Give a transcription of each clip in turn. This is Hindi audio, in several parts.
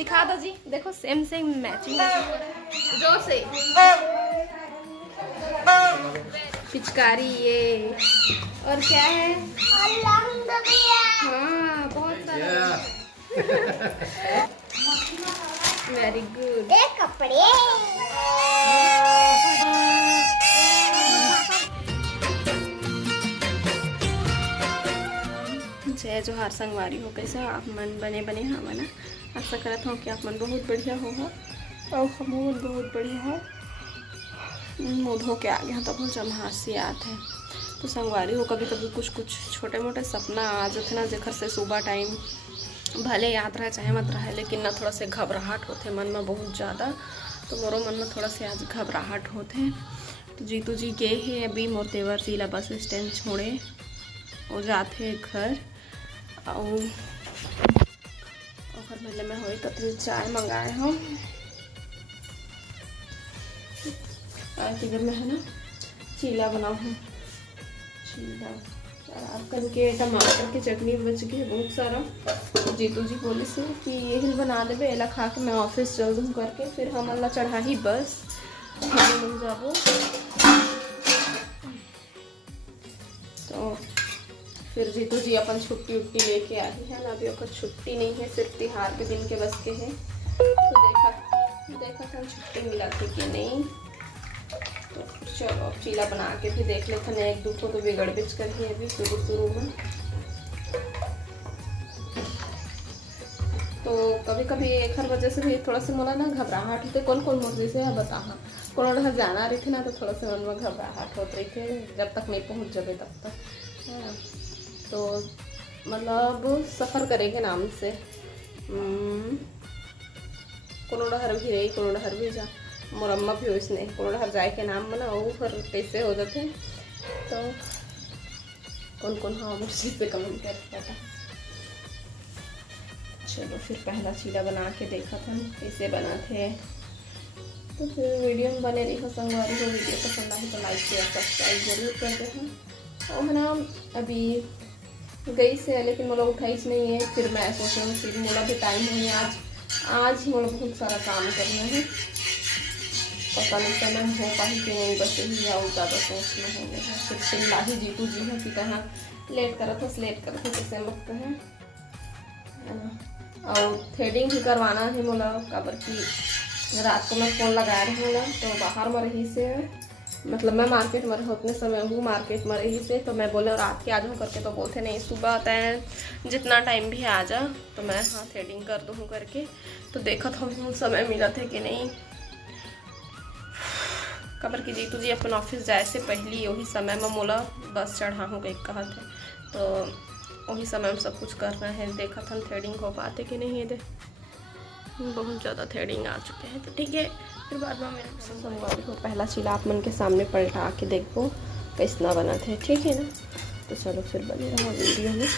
दिखा दो जी, देखो सेम सेम मैचिंग जोर से। पिचकारी ये और क्या है? हाँ बहुत सारा। Very good. कपड़े जय जोहार संगवारी हो, कैसे आप मन बने बने हाँ मना। आशा करत हूँ कि आप मन बहुत बढ़िया हो और हम बहुत बढ़िया हो। मुँह धो के आ गया तब जब हंसी आते हैं तो संगवारी हो कभी कभी कुछ कुछ छोटे मोटे सपना आ जाते ना, जेखर से सुबह टाइम भले याद रहे चाहे मत रहे, लेकिन ना थोड़ा से घबराहट होते मन में बहुत ज़्यादा। तो मोरो मन में थोड़ा से आज घबराहट होते। तो जीतू जी गए हैं अभी मोर तेवर जी ला बस स्टैंड छोड़े, वो जाते घर और मेले में हो तो चाय मंगाए हम। फिर में है ना चीला बनाऊँ हूँ, चीला कल के टमाटर की चटनी बच गई बहुत सारा। जीतू जी बोले से कि यही बना देवे, एला खा के मैं ऑफिस चल दूँ करके, फिर हम अल्लाह चढ़ा ही बस मिल जाबो। तो फिर जीतू जी अपन छुट्टी उट्टी लेके आई है ना, अभी ओकर छुट्टी नहीं है, सिर्फ तिहार के दिन के बस के है। तो देखा था छुट्टी मिला थी कि नहीं। तो चलो अब चीला बना के भी देख लेते हैं, एक दो तो बिगड़ बिच कर ही अभी शुरू में। तो कभी कभी एक हर वजह से भी थोड़ा सा मोला ना घबराहट होते। कौन कौन मुर्गी से है बता, कौन घर जाना रही थी ना तो थोड़ा सा मन में घबराहट होते रही थे, जब तक नहीं पहुँच जाए तब तक है। तो मतलब सफ़र करेंगे नाम से कोनो डहर भी रही, कोनो डहर भी जा, मोर अम्मा भी वैसने कोनो डहर जाए के नाम बना वो फिर कैसे हो जाते। तो कौन कौन हाँ मुझे से कमेंट कर पाता। चलो फिर पहला चीला बना के देखा था कैसे बना थे। तो फिर वीडियो में बने रही हो संगवारी हो। वीडियो पसंद आई तो लाइक शेयर सब्सक्राइब जरूर कर देना। और है ना अभी गई से लेकिन मोला उठाई नहीं है, फिर मैं सोच रहा हूँ फिर मोला भी टाइम नहीं है, आज ही मोला बहुत सारा काम करना है, पता नहीं समय हो पाई कि नहीं, बस यही और ज़्यादा सोचना है। फिर चिल्ला ही जीतू जी हैं कि कहाँ लेट करत कैसे लगता है। और थ्रेडिंग भी करवाना है मोला, काबर की रात को मैं फ़ोन लगा रही हूँ ना, तो बाहर में रही से मतलब मैं मार्केट में उतने समय हूँ मार्केट में रही से, तो मैं बोले रात के आ जाऊँ करके, तो बोलते नहीं सुबह आता है जितना टाइम भी आ जा, तो मैं हाँ थ्रेडिंग कर दूँ करके। तो देखा था समय मिला था कि नहीं, खबर की जीतू जी अपन ऑफिस जाए से पहले वही समय में मोला बस चढ़ा हूँ कहीं कहा थे, तो वही समय में सब कुछ करना है। देखा था थ्रेडिंग हो पाते कि नहीं, दे बहुत ज़्यादा थ्रेडिंग आ चुके हैं। तो ठीक है फिर बाद में मेरे संगवारी को पहला चीला आप मन के सामने पलटा के देखो कैसना बना थे, ठीक है ना। तो चलो फिर बने रहा वीडियो में।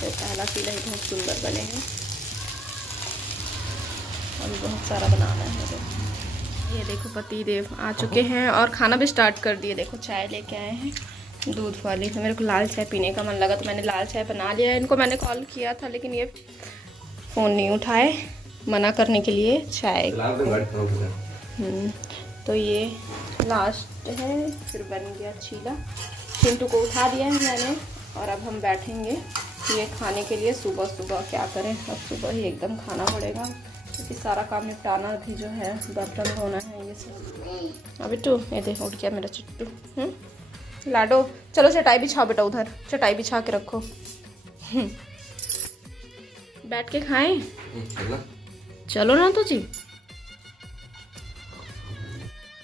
पहला चीला ही बहुत सुंदर बने हैं, अभी बहुत सारा बनाना है। ये देखो पति देव आ चुके हैं और खाना भी स्टार्ट कर दिए। देखो चाय लेके आए हैं दूध वाली, तो मेरे को लाल चाय पीने का मन लगा तो मैंने लाल चाय बना लिया। इनको मैंने कॉल किया था लेकिन ये फ़ोन नहीं उठाए, मना करने के लिए चाय। तो ये लास्ट है, फिर बन गया चीला। चिंटू को उठा दिया है मैंने और अब हम बैठेंगे ये खाने के लिए। सुबह सुबह क्या करें, अब सुबह ही एकदम खाना पड़ेगा क्योंकि सारा काम निपटाना भी जो है, बर्तन धोना है ये सब। अब बिट्टू ये देखो उठ गया मेरा चिट्टू। लाडो चलो चटाई बिछाओ बेटा, उधर चटाई बिछा के रखो, बैठ के खाएं। चलो ना तो जी।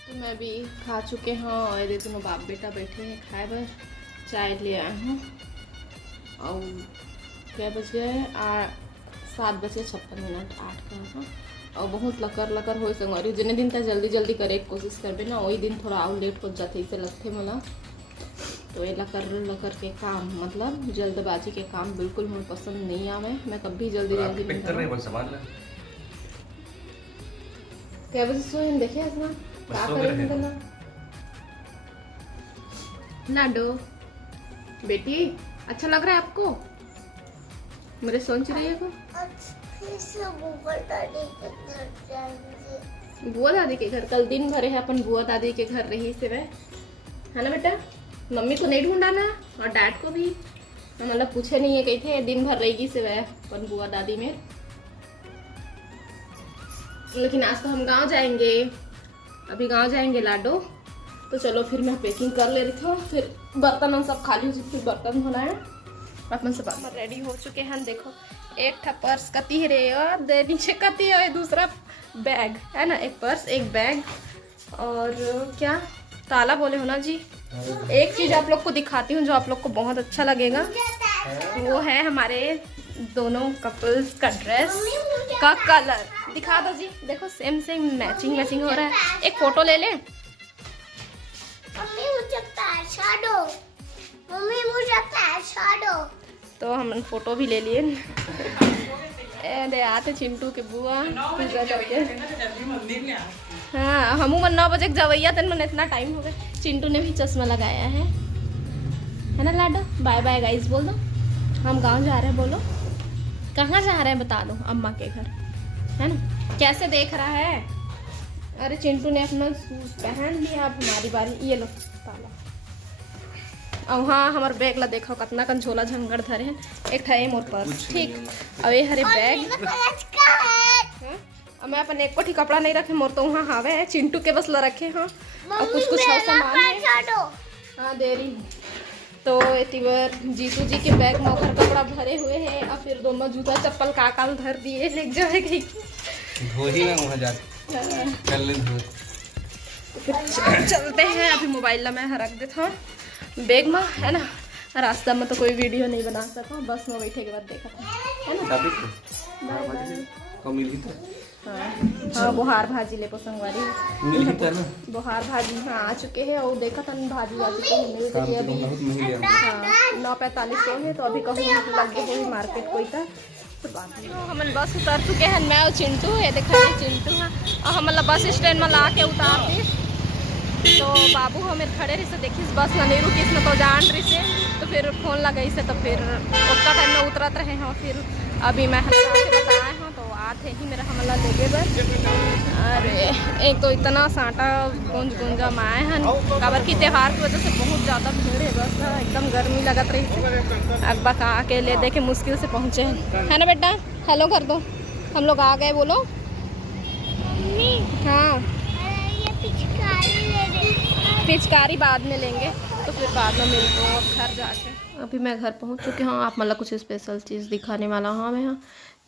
तो मैं भी खा चुके हैं और ये देखो बाप बेटा बैठे हैं खाए बर। चाय ले आए हूँ और क्या बज गया है 7:56, 8 का हाँ। और बहुत लकर हो संगवारी, जिन्हें दिन तक जल्दी जल्दी करे कोशिश करबे ना, वही दिन थोड़ा और लेट हो जाते इसे लगते मला। तो ये लकर के काम मतलब जल्दबाजी के काम बिल्कुल मुझे पसंद नहीं आवे। मैं कभी जल्दी नहीं क्या बजे सोए देखिए अपना क्या करें लाडो बेटी अच्छा लग रहा है आपको मेरे सोच रही है को बुआ दादी के घर कल दिन भर है अपन बुआ दादी के घर रही से वह है ना बेटा मम्मी को नहीं ढूंढा ना और डैड को भी मतलब पूछे नहीं है कहीं थे दिन भर रहेगी से वह अपन बुआ दादी में लेकिन आज तो हम गांव जाएंगे अभी गांव जाएंगे लाडो तो चलो फिर मैं पैकिंग कर ले रही थी फिर बर्तन सब खाली हो चुके फिर बर्तन धोना है अपन सब रेडी हो चुके हैं देखो एक था पर्स कती है रे और दे नीचे कती है दूसरा बैग है ना एक पर्स एक बैग और क्या ताला बोले हो ना जी एक चीज आप लोग को दिखाती हूँ जो आप लोग को बहुत अच्छा लगेगा वो है हमारे दोनों कपल्स का ड्रेस का कलर दिखा दो जी देखो सेम सेम मैचिंग हो रहा है एक फोटो ले ले मम्मी मुझे पैसा दो मम्मी मुझे पैसा दो तो हम फोटो भी ले लिए आते चिंटू के बुआ पूजा करके हाँ हम 9 बजे जवैया तन मैंने इतना टाइम हो गया चिंटू ने भी चश्मा लगाया है ना लाडो बाय बाय गाइस बोल दो हम गांव जा रहे हैं बोलो कहाँ जा रहे हैं बता दो अम्मा के घर है ना कैसे देख रहा है अरे चिंटू ने अपना शूज पहन लिया अब हमारी बारी ये लो ताला और हाँ हमारे बैग ला देखो कितना कन झोला झंगड़ धरे हैं एक था मोर पर्स ठीक अब ये हरे बैग मैं अपन एक कोठी कपड़ा नहीं रखे मोर तो वहाँ हावे है चिंटू के बस ला रखे हाँ और कुछ सामान है हाँ दे रही तो एतिवर जीतू जी के बैग में ओकर कपड़ा भरे हुए हैं और फिर दोनों जूता चप्पल काकाल धर दिए ले जाए गई धोही में वहाँ जा कर ले धो चलते हैं अभी मोबाइल में रख देता हूँ बैग में है ना रास्ता में तो कोई वीडियो नहीं बना सका बस में बैठे के बाद देखा था है ना हाँ बोहार भाजी ले संगवारी बोहार भाजी हाँ आ चुके हैं और देखा था भाजी आ चुके हैं मिल गई अभी हाँ 9:45 है तो अभी कहूँ लग गए हुई मार्केट कोई था तो हम बस उतर चुके हैं मैं और चिंटू ये देखा चिंटू हाँ और हम बस स्टैंड में ला के उतार दी तो बाबू हमें खड़े रही से देखिस बस ना नहीं रुकी इसमें तो जान रही से तो फिर फोन लगाई से तो फिर उतना टाइम में उतरत रहे हैं फिर अभी मैं बताए हैं तो आते ही मेरा हमला ले गए बस अरे एक तो इतना साटा गुंजा माए हैं काबर की त्यौहार की वजह से बहुत ज़्यादा भीड़ है बस एकदम गर्मी लगत रही थी अब बस आके ले दे के मुश्किल से पहुँचे हैं है ना बेटा हेलो कर दो हम लोग आ गए बोलो हाँ पिचकारी बाद में लेंगे तो फिर बाद में मिलते हैं घर जाके अभी मैं घर पहुंच चुकी हूँ आप मतलब कुछ स्पेशल चीज़ दिखाने वाला हाँ मैं हाँ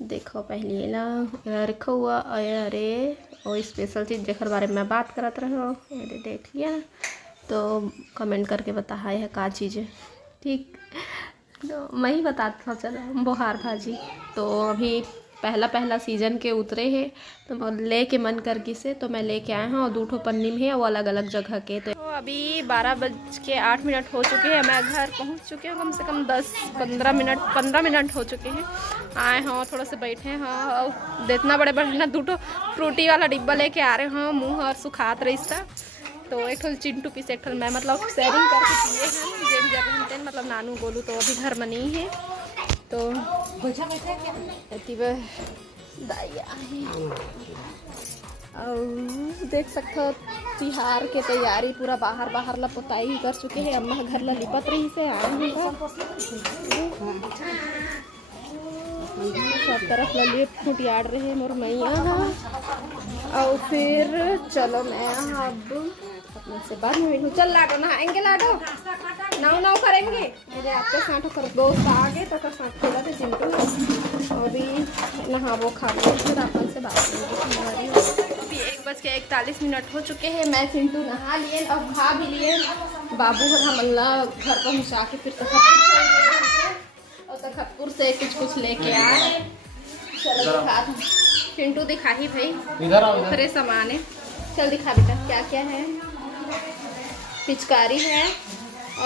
देखो पहले ला रखा हुआ अरे और स्पेशल चीज़ जेकर बारे में बात करत रहे हो ये देख लिया तो कमेंट करके बता है का चीज़ है ठीक तो मैं ही बताता चलो बोहार भाजी तो अभी पहला सीजन के उतरे हैं तो ले के मन करके से तो मैं लेके आया हूँ और 2 पन्नी में है वो अलग अलग जगह के तो अभी 12:08 हो चुके हैं मैं घर पहुँच चुके हैं कम से कम 15 मिनट हो चुके हैं आए हाँ थोड़ा से बैठे हाँ और इतना बड़े ना 2 फ्रूटी वाला डिब्बा लेके आ रहे हैं मुँह और सुखात रही था तो एक चिंटू पीस एक मैं मतलब शेयरिंग करके पिए हैं जेन मतलब नानू गोलू तो अभी घर में नहीं है तो देख सकते हो तिहार के तैयारी पूरा बाहर ला पोताई कर चुके हैं अम्मा घर ला लिपत रही से आए सब तरफ ला लिए फुटियाड़ रहे मोर मैया और फिर चलो मैं अब अपने से बाद में मिलूँ चल लाडो नहाएंगे लाडो नाव करेंगे मेरे आपके साथ कर दोस्त आ गए तो साथ खेला थे चिंटू अभी नहावो खावो फिर अपन से बात करेंगे अभी 1:41 हो चुके हैं मैं चिंटू नहा लिए अब खा भी लिए बाबू हमला घर पहुँचा के फिर तखतपुर से कुछ लेके आए चलो दिखा चिंटू दिखा ही भाई इधर सामान है चल दिखा बेटा क्या क्या है पिचकारी है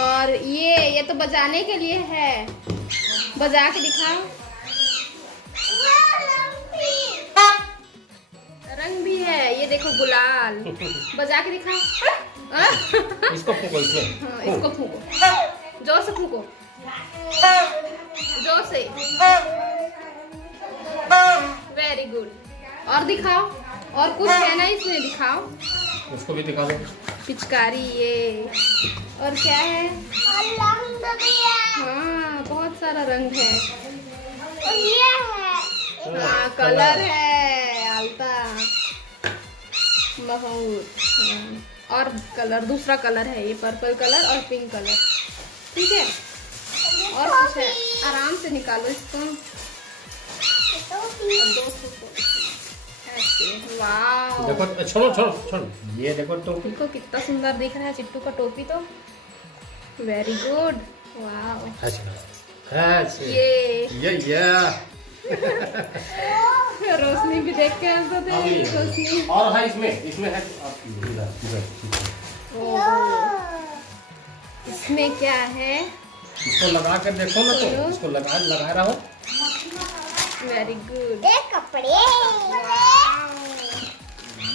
और ये तो बजाने के लिए है बजा के दिखाओ रंग भी है ये देखो गुलाल, बजा के दिखाओ। इसको फूको इसमें। हाँ, इसको फूको, जोर से फूको, जोर से। Very good. और दिखाओ, और कुछ है ना इसमें, दिखाओ। इसको भी दिखा दो। पिचकारी ये, और क्या है? रंग भी है। हाँ, बहुत सारा रंग है। और ये है। हाँ, कलर है आलता बहुत। और कलर, दूसरा कलर है ये, पर्पल कलर और पिंक कलर। ठीक है, और कुछ है? आराम से निकालो इसको। ऐसे, वाव। देखो, छोड़ो छोड़ो छोड़ो, ये देखो तो। देखो कितना सुंदर दिख रहा है चिट्टू का टोपी तो। वेरी गुड, वाव। ये रोशनी भी देख के हंसते थे। रोशनी और है इसमें है इधर। इसमें क्या है? इसको लगा कर देखो ना, तो इसको लगा रहा हो। Very good. ये कपड़े।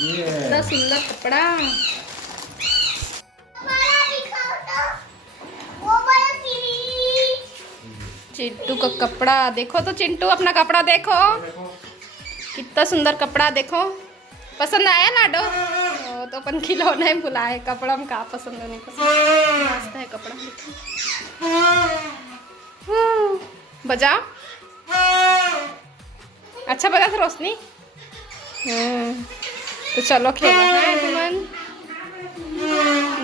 इतना सुंदर कपड़ा। बड़ा दिखाओ तो। वो बड़ा सीरीज। चिंटू का कपड़ा देखो तो, चिंटू अपना कपड़ा देखो, कितना सुंदर कपड़ा देखो। पसंद आया लाडो? तो अपन खिलौना ही बुलाए, कपड़ा में कहा पसंद नहीं पसंद। मस्त है कपड़ा। बजाओ, अच्छा बजा था रोशनी। तो चलो खेलो है तुमन।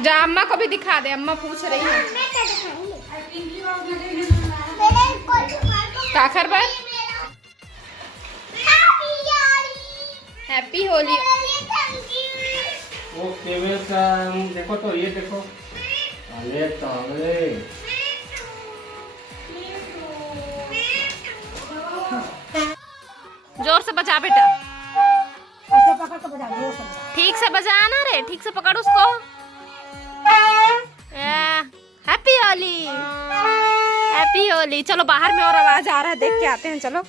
जा अम्मा को भी दिखा दे, अम्मा पूछ रही है। मैं क्या दिखाऊंगी? मेरे को काखर पर हैप्पी होली। Okay welcome. देखो तो, ये देखो। अरे ताले। जोर से बजा बेटा। ऐसे पकड़ के बजा, जोर से बजा। ठीक से बजाना रे, ठीक से पकड़ उसको। Happy Holi, happy Holi. चलो बाहर में और आवाज आ रहा है, देख के आते हैं। चलो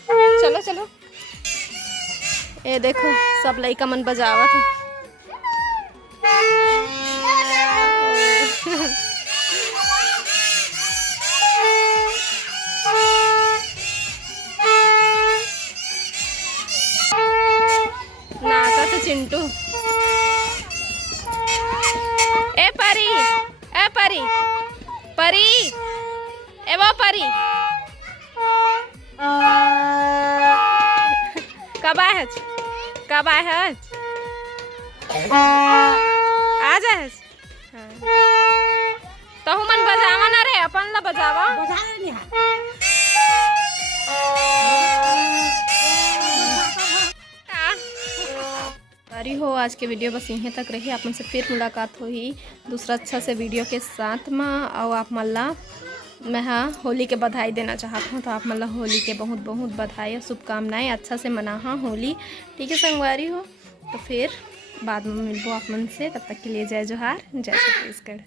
चलो चलो। ये देखो सब लड़का मन बजावत है। नाचा तो चिंटू। ए परी, ए परी, परी, ए वो परी। कब आए है? कब आए है? आ जाए। तो मन बजावा ना रे, अपन ला बजावा। अरे हो, आज के वीडियो बस यहीं तक रही। आप मुझसे फिर मुलाकात हुई दूसरा अच्छा से वीडियो के साथ में। और आप मल्ला मैं हाँ होली के बधाई देना चाहता हूँ, तो आप मल्ला होली के बहुत बहुत बधाई और शुभकामनाएं। अच्छा से मना हाँ होली। ठीक है संगवारी हो, तो फिर बाद में मिलबो आप मन से। तब तक के लिए जय जोहार, जय छत्तीसगढ़।